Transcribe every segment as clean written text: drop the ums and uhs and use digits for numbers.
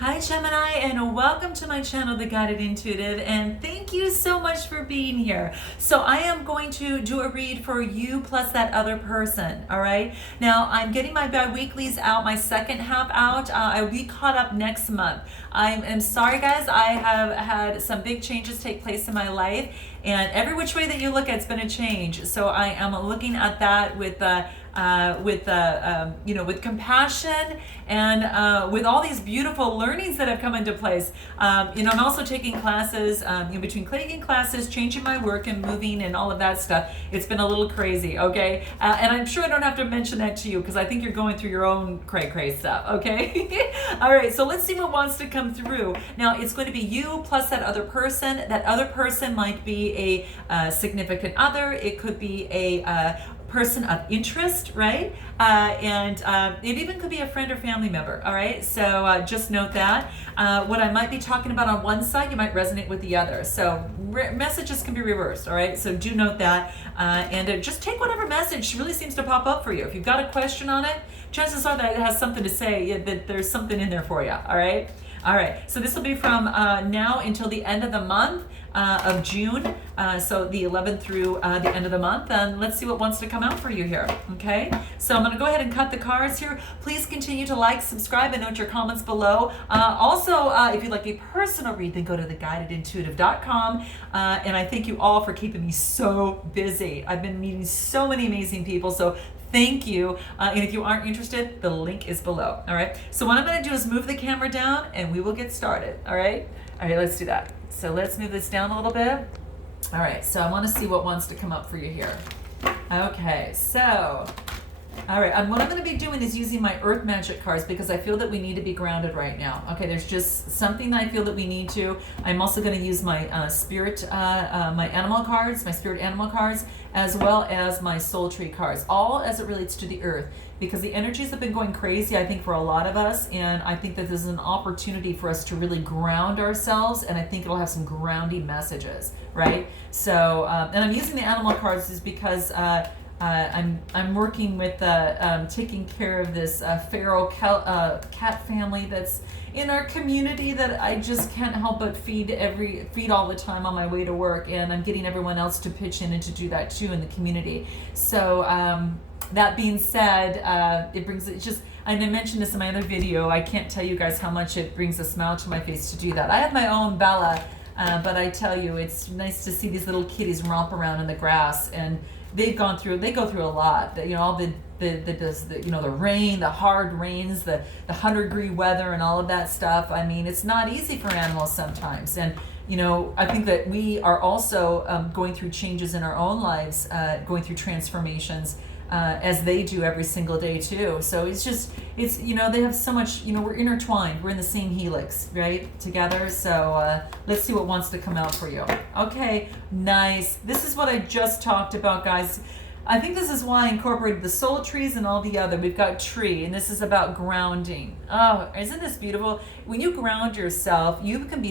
Hi Gemini, and welcome to my channel, The Guided Intuitive, and thank you so much for being here. So I am going to do a read for you plus that other person, all right? Now I'm getting my bi-weeklies out, my second half out. I will be caught up next month. I am sorry guys, I have had some big changes take place in my life, and every which way that you look at, it's been a change. So I am looking at that with with compassion and with all these beautiful learnings that have come into place. I'm also taking classes, between taking classes, changing my work and moving and all of that stuff. It's been a little crazy, okay? And I'm sure I don't have to mention that to you because I think you're going through your own cray stuff, okay? All right, so let's see what wants to come through. Now, it's going to be you plus that other person. That other person might be a significant other. It could be a person of interest, right? And it even could be a friend or family member, all right? So just note that. What I might be talking about on one side, you might resonate with the other. So messages can be reversed, all right? So do note that. And just take whatever message really seems to pop up for you. If you've got a question on it, chances are that it has something to say, that there's something in there for you, all right? All right, so this will be from now until the end of the month of June, so the 11th through the end of the month, and let's see what wants to come out for you here, okay? So I'm going to go ahead and cut the cards here. Please continue to like, subscribe, and note your comments below. Also, if you'd like a personal read, then go to theguidedintuitive.com, and I thank you all for keeping me so busy. I've been meeting so many amazing people, so thank you. And if you aren't interested, the link is below. All right. So what I'm going to do is move the camera down and we will get started. All right. All right. Let's do that. So let's move this down a little bit. All right. So I want to see what wants to come up for you here. Okay. So, all right. What I'm going to be doing is using my Earth Magic cards because I feel that we need to be grounded right now. Okay. There's just something that I feel that we need to. I'm also going to use my my animal cards, my spirit animal cards, as well as my soul tree cards, all as it relates to the earth, because the energies have been going crazy, I think, for a lot of us, and I think that this is an opportunity for us to really ground ourselves, and I think it'll have some grounding messages, right? So, and I'm using the animal cards is because I'm working with taking care of this feral cat family that's in our community that I just can't help but feed all the time on my way to work, and I'm getting everyone else to pitch in and to do that too in the community. So that being said, I mentioned this in my other video. I can't tell you guys how much it brings a smile to my face to do that. I have my own Bella, but I tell you, it's nice to see these little kitties romp around in the grass, and they go through a lot. All the rain, the hard rains, the 100-degree weather, and all of that stuff. I mean, it's not easy for animals sometimes, and I think that we are also going through changes in our own lives, going through transformations as they do every single day too. So it's they have so much. We're intertwined. We're in the same helix, right, together. So let's see what wants to come out for you. Okay, nice. This is what I just talked about, guys. I think this is why I incorporated the soul trees and all the other. We've got tree, and this is about grounding. Oh, isn't this beautiful? When you ground yourself, you can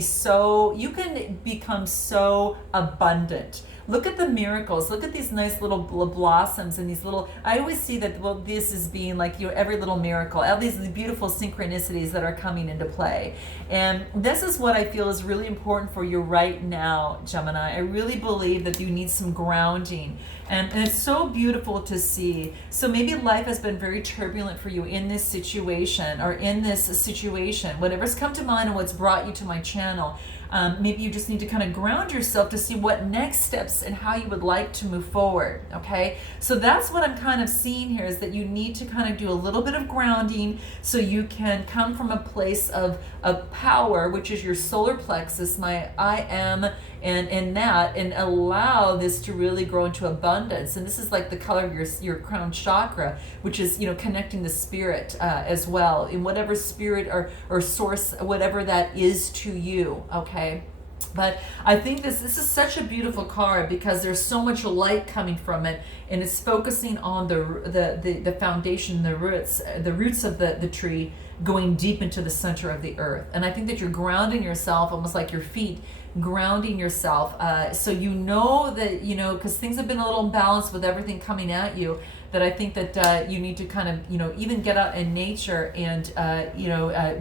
become so abundant. Look at the miracles. Look at these nice little blossoms and these little, I always see that, well, this is being like, every little miracle, all these beautiful synchronicities that are coming into play. And this is what I feel is really important for you right now, Gemini. I really believe that you need some grounding. And it's so beautiful to see. So maybe life has been very turbulent for you in this situation, whatever's come to mind and what's brought you to my channel. Maybe you just need to kind of ground yourself to see what next steps and how you would like to move forward, okay? So that's what I'm kind of seeing here, is that you need to kind of do a little bit of grounding so you can come from a place of power, which is your solar plexus, my I am, and allow this to really grow into abundance. And this is like the color of your crown chakra, which is connecting the spirit as well, in whatever spirit or source, whatever that is to you, okay? But I think this is such a beautiful card because there's so much light coming from it, and it's focusing on the foundation, the roots of the tree, going deep into the center of the earth. And I think that you're grounding yourself, almost like your feet grounding yourself, so that because things have been a little imbalanced with everything coming at you, that I think that you need to kind of, even get out in nature and,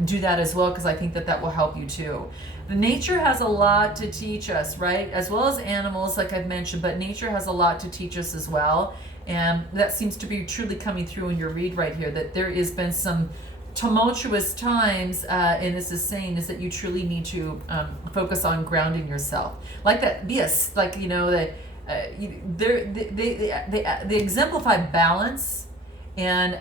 do that as well, because I think that that will help you too. The nature has a lot to teach us, right? As well as animals, like I've mentioned, but nature has a lot to teach us as well. And that seems to be truly coming through in your read right here, that there has been some tumultuous times, and this is saying is that you truly need to focus on grounding yourself. Like that, that they exemplify balance, and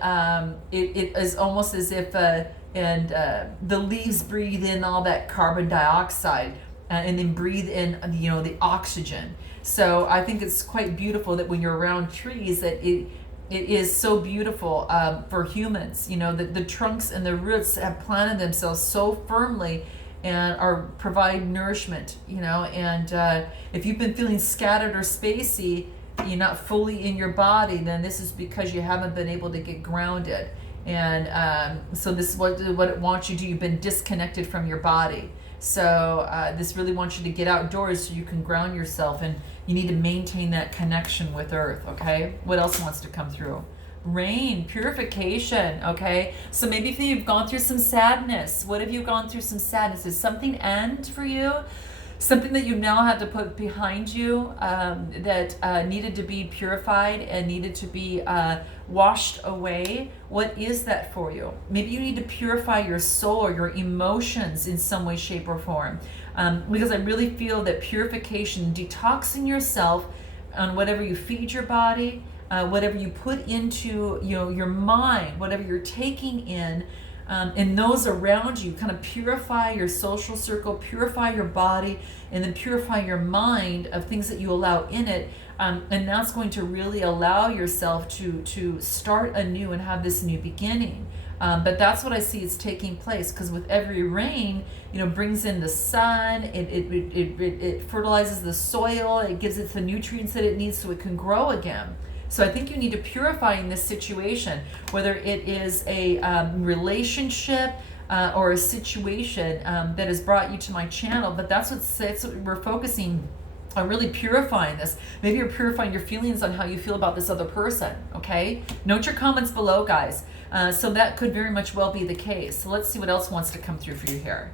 it is almost as if the leaves breathe in all that carbon dioxide, and then breathe in the oxygen. So I think it's quite beautiful that when you're around trees, that it is so beautiful for humans. The trunks and the roots have planted themselves so firmly and provide nourishment. And if you've been feeling scattered or spacey, you're not fully in your body, then this is because you haven't been able to get grounded. And so this is what it wants you to do. You've been disconnected from your body. So this really wants you to get outdoors so you can ground yourself, and you need to maintain that connection with Earth, okay? What else wants to come through? Rain, purification, okay? So maybe if you've gone through some sadness, what have you gone through some sadness? Is something end for you? Something that you now have to put behind you that needed to be purified and needed to be washed away? What is that for you? Maybe you need to purify your soul or your emotions in some way, shape, or form. Because I really feel that purification, detoxing yourself on whatever you feed your body, whatever you put into your mind, whatever you're taking in, and those around you, kind of purify your social circle, purify your body, and then purify your mind of things that you allow in it. And that's going to really allow yourself to start anew and have this new beginning. But that's what I see is taking place, because with every rain, brings in the sun, it fertilizes the soil, it gives it the nutrients that it needs so it can grow again. So I think you need to purify in this situation, whether it is a relationship or a situation that has brought you to my channel. But that's what we're focusing on, really purifying this. Maybe you're purifying your feelings on how you feel about this other person, okay? Note your comments below, guys. So that could very much well be the case. So let's see what else wants to come through for you here.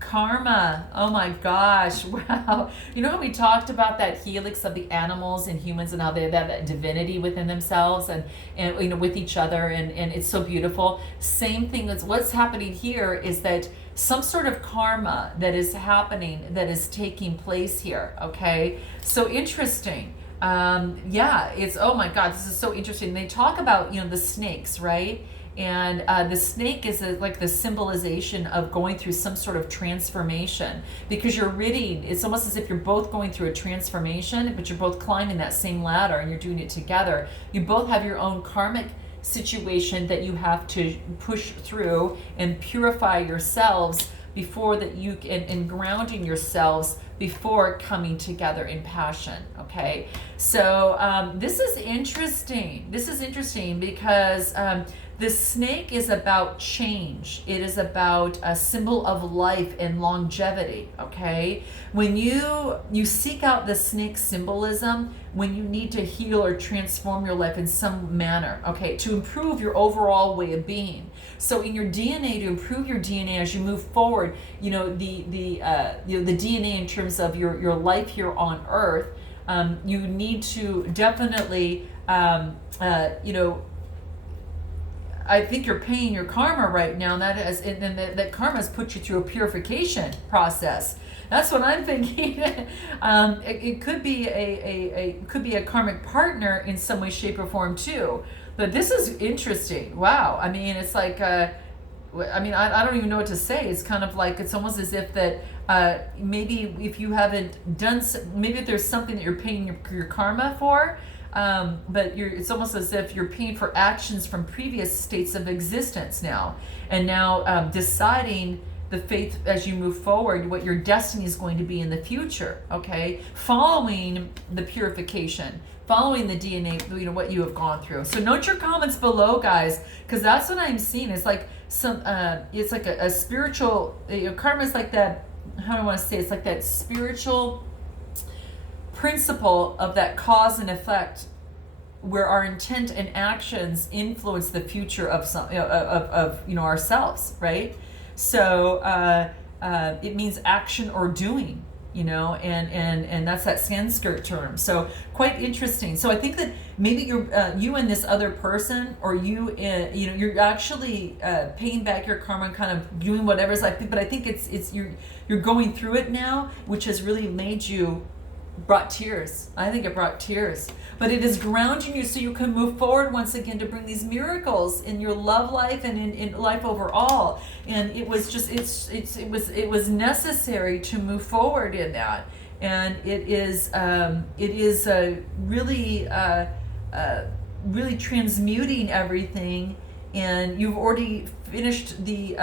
Karma. Oh my gosh. Wow. You know how we talked about that helix of the animals and humans and how they have that divinity within themselves and with each other, and it's so beautiful. Same thing that's what's happening here is that some sort of karma that is happening, that is taking place here. Okay. So interesting. It's, oh my God, this is so interesting. They talk about, the snakes, right? And the snake is like the symbolization of going through some sort of transformation, because you're ridding, it's almost as if you're both going through a transformation, but you're both climbing that same ladder and you're doing it together. You both have your own karmic situation that you have to push through and purify yourselves before that you and grounding yourselves before coming together in passion. Okay, so this is interesting. This is interesting because the snake is about change. It is about a symbol of life and longevity. Okay, when you seek out the snake symbolism, when you need to heal or transform your life in some manner, okay, to improve your overall way of being. So in your DNA, to improve your DNA as you move forward, the DNA in terms of your life here on Earth, you need to definitely, I think you're paying your karma right now, and that karma has put you through a purification process. That's what I'm thinking. It could be a karmic partner in some way, shape, or form too. But this is interesting. Wow. I mean, it's like, I don't even know what to say. It's kind of like, it's almost as if that maybe if you haven't done, maybe if there's something that you're paying your karma for, but it's almost as if you're paying for actions from previous states of existence now. And now deciding the faith as you move forward, what your destiny is going to be in the future, okay? Following the purification, following the DNA, what you have gone through. So note your comments below, guys, because that's what I'm seeing. It's like it's like a spiritual, karma is like that, how do I want to say, it's like that spiritual principle of that cause and effect where our intent and actions influence the future of some of ourselves, right? So it means action or doing, and that's that Sanskrit term. So quite interesting. So I think that maybe you and this other person, or you're actually paying back your karma and kind of doing whatever's like. But I think it's you're going through it now, which has really made you brought tears. I think it brought tears, but it is grounding you so you can move forward once again to bring these miracles in your love life and in life overall. And it was just it was necessary to move forward in that. And it is really transmuting everything. And you've already finished the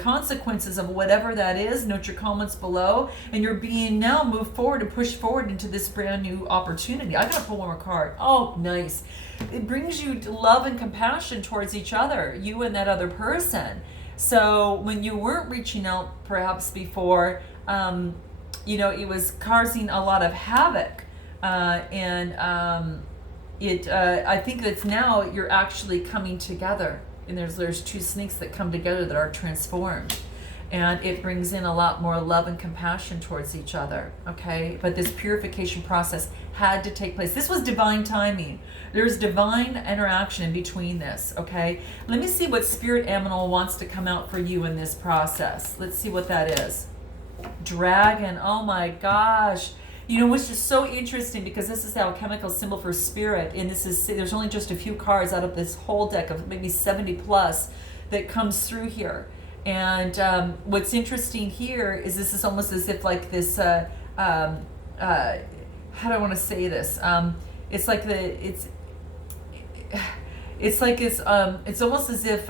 consequences of whatever that is. Note your comments below, and you're being now moved forward and pushed forward into this brand new opportunity. I gotta pull one more card. Oh, nice. It brings you to love and compassion towards each other, you and that other person. So when you weren't reaching out perhaps before, it was causing a lot of havoc, I think that now you're actually coming together, and there's two snakes that come together that are transformed, and it brings in a lot more love and compassion towards each other. Okay, but this purification process had to take place. This was divine timing. There's divine interaction in between this. Okay, let me see what spirit animal wants to come out for you in this process. Let's see what that is. Dragon. Oh my gosh. Which is so interesting, because this is the alchemical symbol for spirit, and there's only just a few cards out of this whole deck of maybe 70 plus that comes through here. And what's interesting here is this is almost as if like this, how do I want to say this? It's like it's almost as if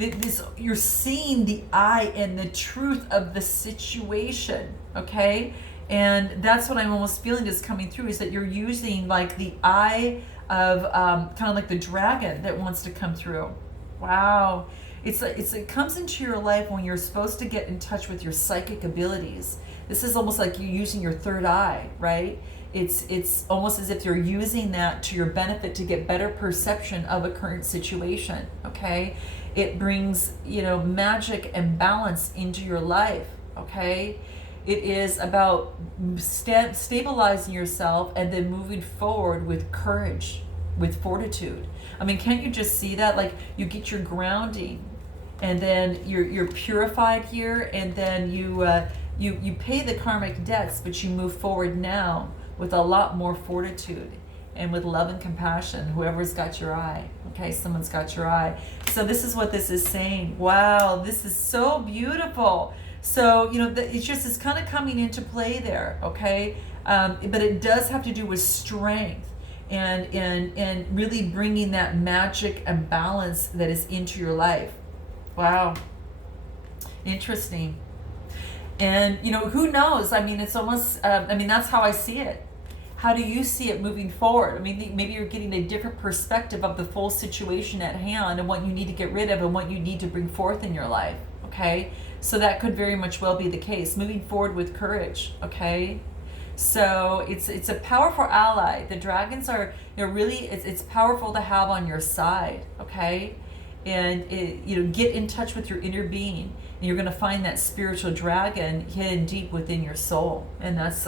this, you're seeing the eye and the truth of the situation, okay? And that's what I'm almost feeling is coming through, is that you're using like the eye of kind of like the dragon that wants to come through. Wow. It comes into your life when you're supposed to get in touch with your psychic abilities. This is almost like you're using your third eye, right? It's almost as if you're using that to your benefit to get better perception of a current situation, okay? It brings, magic and balance into your life, okay? It is about stabilizing yourself and then moving forward with courage, with fortitude. I mean, can't you just see that? Like, you get your grounding, and then you're purified here, and then you pay the karmic debts, but you move forward now with a lot more fortitude and with love and compassion. Whoever's got your eye, okay? Someone's got your eye. So this is what this is saying. Wow, this is so beautiful. So, it's kind of coming into play there, okay? But it does have to do with strength and really bringing that magic and balance that is into your life. Wow. Interesting. And, who knows? I mean, it's almost, that's how I see it. How do you see it moving forward? I mean, maybe you're getting a different perspective of the full situation at hand and what you need to get rid of and what you need to bring forth in your life, okay? So that could very much well be the case. Moving forward with courage, okay? So it's a powerful ally. The dragons are, really, it's powerful to have on your side, okay? And get in touch with your inner being, and you're going to find that spiritual dragon hidden deep within your soul. And that's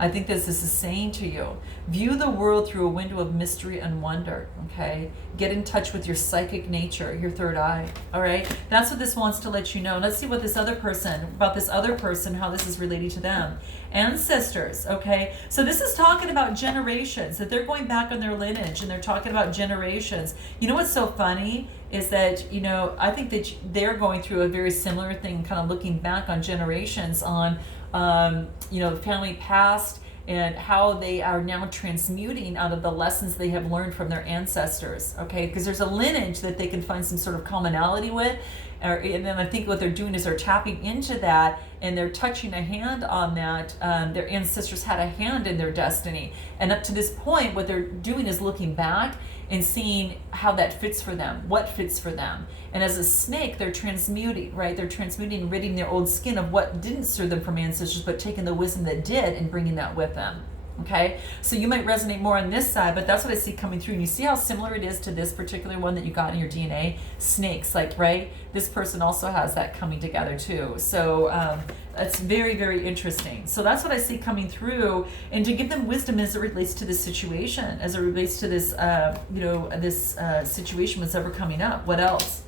I think this is saying to you, view the world through a window of mystery and wonder, okay? Get in touch with your psychic nature, your third eye, all right? That's what this wants to let you know. Let's see what about this other person, how this is related to them. Ancestors, okay? So this is talking about generations, that they're going back on their lineage, and they're talking about generations. You know what's so funny is that, I think that they're going through a very similar thing, kind of looking back on generations on, the family past, and how they are now transmuting out of the lessons they have learned from their ancestors, okay? Because there's a lineage that they can find some sort of commonality with, and then I think what they're doing is they're tapping into that, and they're touching a hand on that. Their ancestors had a hand in their destiny, and up to this point, what they're doing is looking back and seeing how that fits for them, what fits for them. And as a snake, they're transmuting, right? They're transmuting, ridding their old skin of what didn't serve them from ancestors, but taking the wisdom that did and bringing that with them. Okay, so you might resonate more on this side, but that's what I see coming through. And you see how similar it is to this particular one that you got in your DNA? Snakes, like, right? This person also has that coming together too. So that's very, very interesting. So that's what I see coming through. And to give them wisdom as it relates to this situation, as it relates to this, this situation that's ever coming up. What else?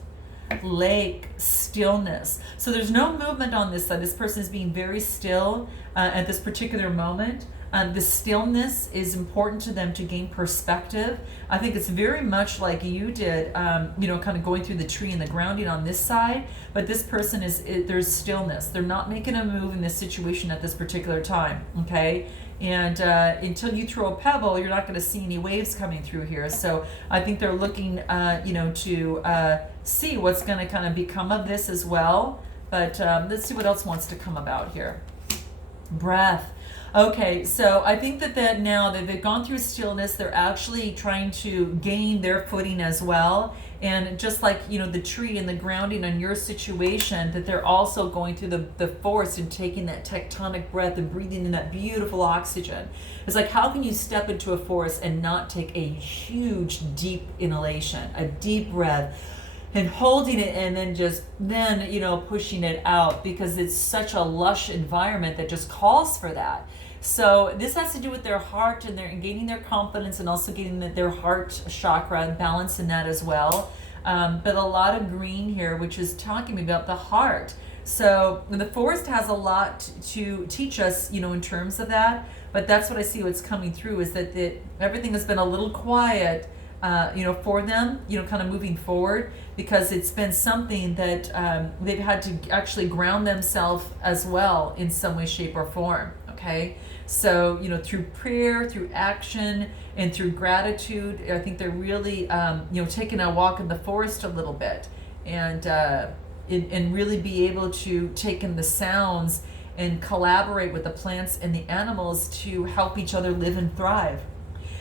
Lake, stillness. So there's no movement on this side. This person is being very still at this particular moment. The stillness is important to them to gain perspective. I think it's very much like you did, kind of going through the tree and the grounding on this side, but this person there's stillness. They're not making a move in this situation at this particular time, okay? And until you throw a pebble, you're not going to see any waves coming through here. So I think they're looking, to see what's going to kind of become of this as well. But let's see what else wants to come about here. Breath. Okay, so I think that now that they've gone through stillness, they're actually trying to gain their footing as well. And just like, the tree and the grounding on your situation, that they're also going through the forest and taking that tectonic breath and breathing in that beautiful oxygen. It's like, how can you step into a forest and not take a huge, deep inhalation, a deep breath? And holding it and then pushing it out, because it's such a lush environment that just calls for that. So this has to do with their heart and gaining their confidence, and also getting their heart chakra and balance in that as well. But a lot of green here, which is talking about the heart. So the forest has a lot to teach us, in terms of that. But that's what I see what's coming through, is that everything has been a little quiet, for them, kind of moving forward, because it's been something that they've had to actually ground themselves as well in some way, shape, or form. Okay, so through prayer, through action, and through gratitude, I think they're really taking a walk in the forest a little bit, and really be able to take in the sounds and collaborate with the plants and the animals to help each other live and thrive.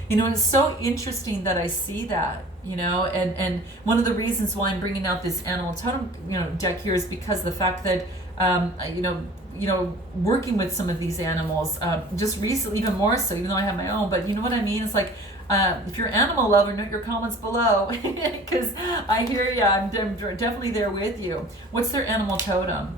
And it's so interesting that I see that, and one of the reasons why I'm bringing out this animal totem, deck here, is because the fact that, working with some of these animals, just recently, even more so, even though I have my own, but you know what I mean? It's like, if you're an animal lover, note your comments below, because I hear you, I'm definitely there with you. What's their animal totem?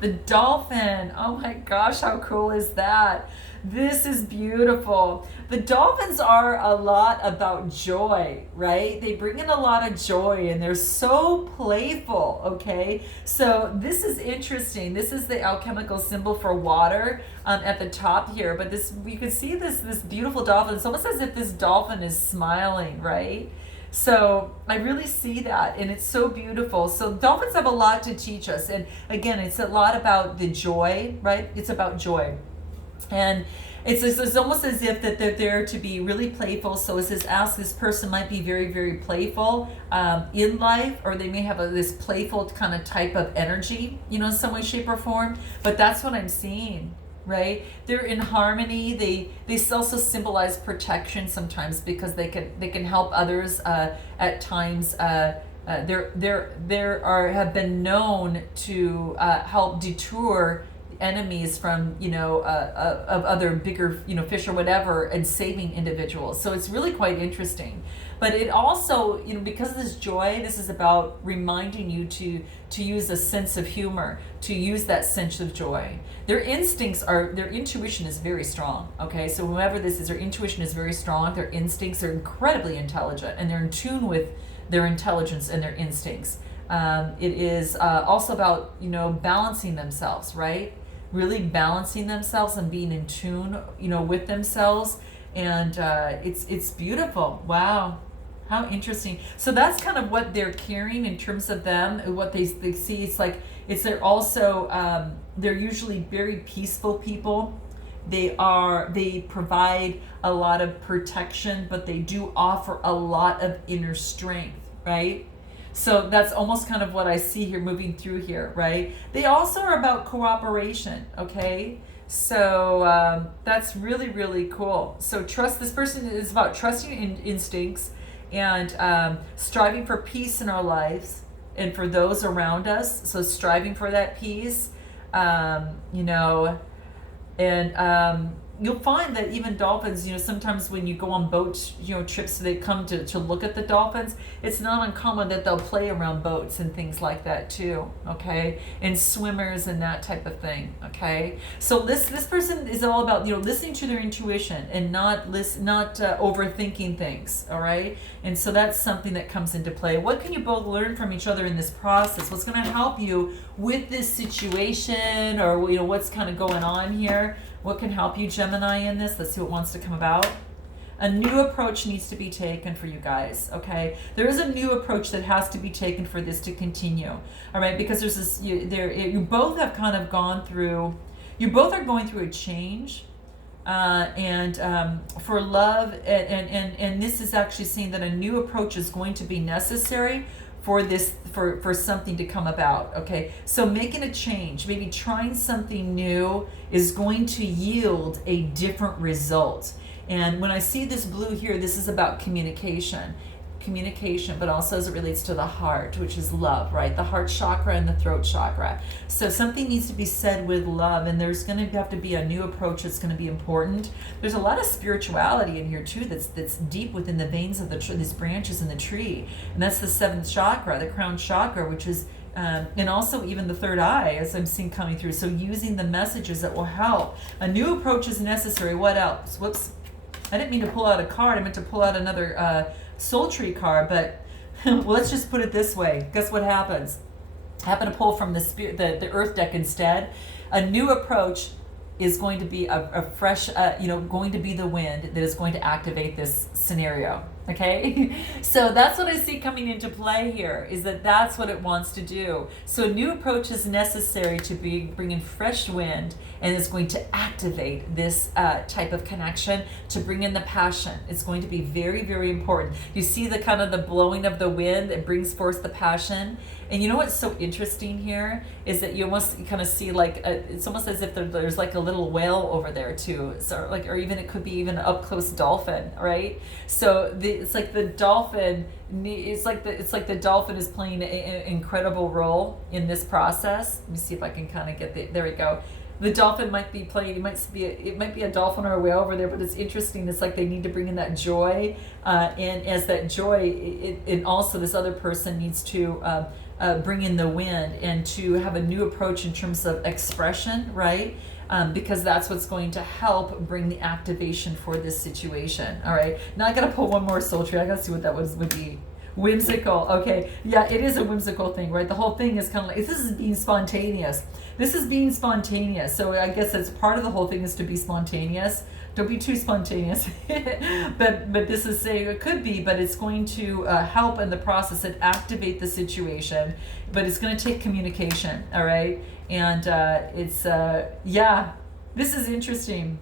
The dolphin. Oh my gosh, how cool is that? This is beautiful. The dolphins are a lot about joy, right? They bring in a lot of joy, and they're so playful, okay? So this is interesting. This is the alchemical symbol for water at the top here, but you can see this beautiful dolphin. It's almost as if this dolphin is smiling, right? So I really see that, and it's so beautiful. So dolphins have a lot to teach us, and again, it's a lot about the joy, right? It's about joy. And it's almost as if that they're there to be really playful. So as this person might be very, very playful in life, or they may have this playful kind of type of energy, in some way, shape, or form. But that's what I'm seeing, right? They're in harmony. They also symbolize protection sometimes, because they can help others at times. Have been known to help detour enemies from of other bigger fish or whatever, and saving individuals. So it's really quite interesting. But it also, because of this joy, this is about reminding you to use a sense of humor, to use that sense of joy. Their intuition is very strong. Okay, so whoever this is, their intuition is very strong. Their instincts are incredibly intelligent, and they're in tune with their intelligence and their instincts. It is also about balancing themselves, right? Really balancing themselves and being in tune, with themselves, and it's beautiful. Wow, how interesting. So that's kind of what they're carrying in terms of them. What they see, they're also they're usually very peaceful people. They provide a lot of protection, but they do offer a lot of inner strength, right? So that's almost kind of what I see here moving through here, right? They also are about cooperation, okay? So that's really, really cool. So this person is about trusting in instincts, and striving for peace in our lives and for those around us. So striving for that peace, and you'll find that even dolphins, sometimes when you go on boat, trips, they come to look at the dolphins. It's not uncommon that they'll play around boats and things like that too, okay? And swimmers and that type of thing, okay? So this person is all about, listening to their intuition and not overthinking things, all right? And so that's something that comes into play. What can you both learn from each other in this process? What's going to help you with this situation, or what's kind of going on here? What can help you, Gemini, in this? Let's see what wants to come about. A new approach needs to be taken for you guys, okay? There is a new approach that has to be taken for this to continue, all right? Because there's this, you both have kind of gone through, you both are going through a change, and for love, and this is actually saying that a new approach is going to be necessary for this, for something to come about, okay? So making a change, maybe trying something new is going to yield a different result. And when I see this blue here, this is about communication, but also as it relates to the heart, which is love, right? The heart chakra and the throat chakra. So something needs to be said with love, and there's going to have to be a new approach that's going to be important. There's a lot of spirituality in here too that's deep within the veins of these branches in the tree, and that's the seventh chakra, the crown chakra, which is and also even the third eye, as I'm seeing coming through. So using the messages that will help. A new approach is necessary. What else? Whoops. I didn't mean to pull out a card. I meant to pull out another soul tree card, but well, let's just put it this way. Guess what happens? I happen to pull from the spirit, the earth deck instead. A new approach is going to be a fresh, going to be the wind that is going to activate this scenario. Okay, so that's what I see coming into play here, is that's what it wants to do. So a new approach is necessary to bring in fresh wind, and it's going to activate this type of connection, to bring in the passion. It's going to be very, very important. You see the kind of the blowing of the wind, it brings forth the passion. And you know what's so interesting here is that you almost kind of see like it's almost as if there's like a little whale over there too, so like, or even it could be even an up close dolphin, right? So it's like the dolphin. It's like the dolphin is playing an incredible role in this process. Let me see if I can kind of get there we go. The dolphin might be playing. It might be a dolphin or a whale over there, but it's interesting. It's like they need to bring in that joy, and as that joy, and also this other person needs to bring in the wind and to have a new approach in terms of expression, right? Because that's what's going to help bring the activation for this situation. All right. Now I gotta pull one more soul tree. I gotta see what that would be. Whimsical. Okay. Yeah, it is a whimsical thing, right? The whole thing is kind of like, this is being spontaneous. This is being spontaneous. So I guess that's part of the whole thing, is to be spontaneous. Don't be too spontaneous. but this is saying it could be, but it's going to help in the process and activate the situation. But it's going to take communication. All right. And this is interesting.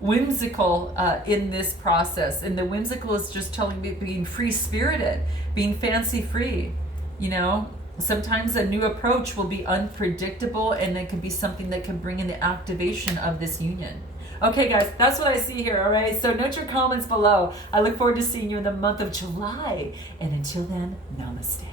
Whimsical in this process, and the whimsical is just telling me being free spirited, being fancy free. Sometimes a new approach will be unpredictable, and it can be something that can bring in the activation of this union. Okay, guys, that's what I see here. All right, so note your comments below. I look forward to seeing you in the month of July, and until then, namaste.